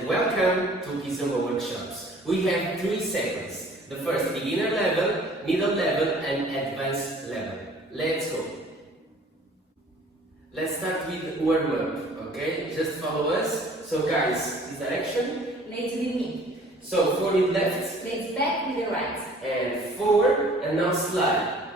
and welcome to Kizomba workshops. We have 3 segments. The first, beginner level, middle level and advanced level. Let's go. Let's start with warm-up, okay? Just follow us. So guys, this direction. Legs with me. So forward with left. Legs back with the right. And forward, and now slide.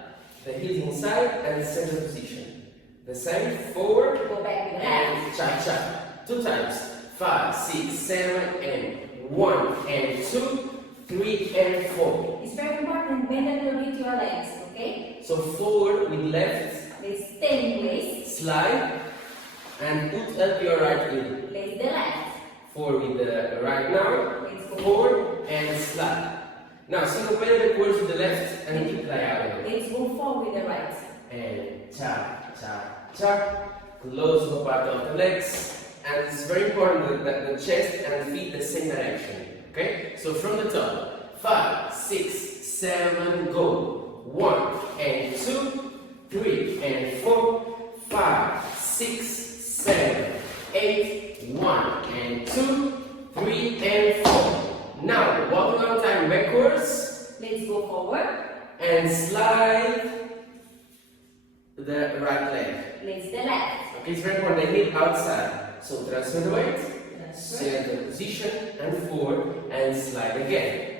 The heels inside and center position. The same, forward. Go back with the and left. cha-cha. 2 times. 5, 6, 7, and 1, and 2, 3, and 4. It's very important, bend a little bit your legs, okay? So forward with left. Let's stay in place. Slide. And put up your right heel. Place the left. Forward with the right now. Let's go. Forward and slide. Now syncopate backwards with the left and keep diagonal. Let's go forward with the right. And cha, cha, cha. Close the part of the legs. And it's very important that the chest and feet the same direction. Okay? So from the top. 5, 6, 7, go. 1 and 2, 3 and 4, 5, 6, 7, 8, 1 and 2, 3 and 4. Now walk one time backwards. Let's go forward. And slide the right leg. Let's the left. Okay, it's very important. They need outside. So transfer the weight, Transfer. center position, and forward, and slide again.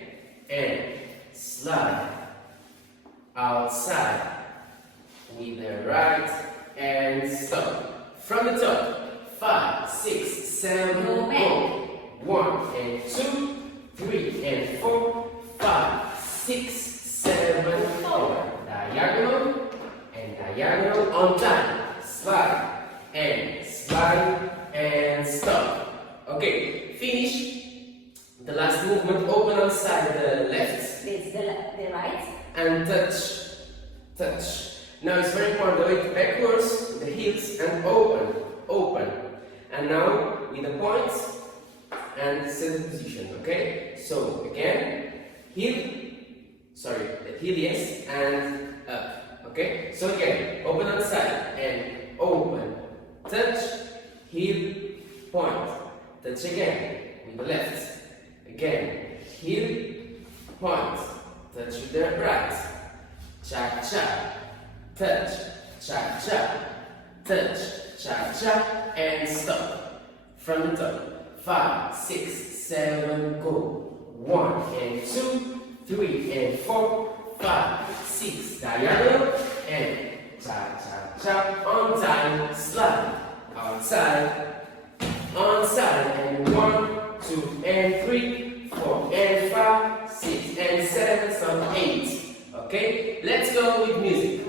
And slide outside with the right, and stop. From the top, 5, 6, 7, Go back. go. 1 and 2, 3 and 4, 5, 6, 7, 4. Diagonal and diagonal on time. Slide and slide and stop. Okay, finish. The last movement, open outside the left Let's the right. and touch, touch. Now it's very important the weight backwards, the heels and open, open. And now with the points and center position, okay? So again, heel, yes, and up, okay? So again, open outside and open, touch, heel, point, touch again with the left, again, heel, point, touch with the right, cha-cha, touch, cha-cha, touch, cha-cha, and stop. From the top. 5, 6, 7, go. 1 and 2, 3 and 4, 5, 6, diagonal, and cha-cha-cha, on time, slide, outside, onside, and 1, 2 and 3, 4 and 5, 6 and 7, so 8. Okay, let's go with music.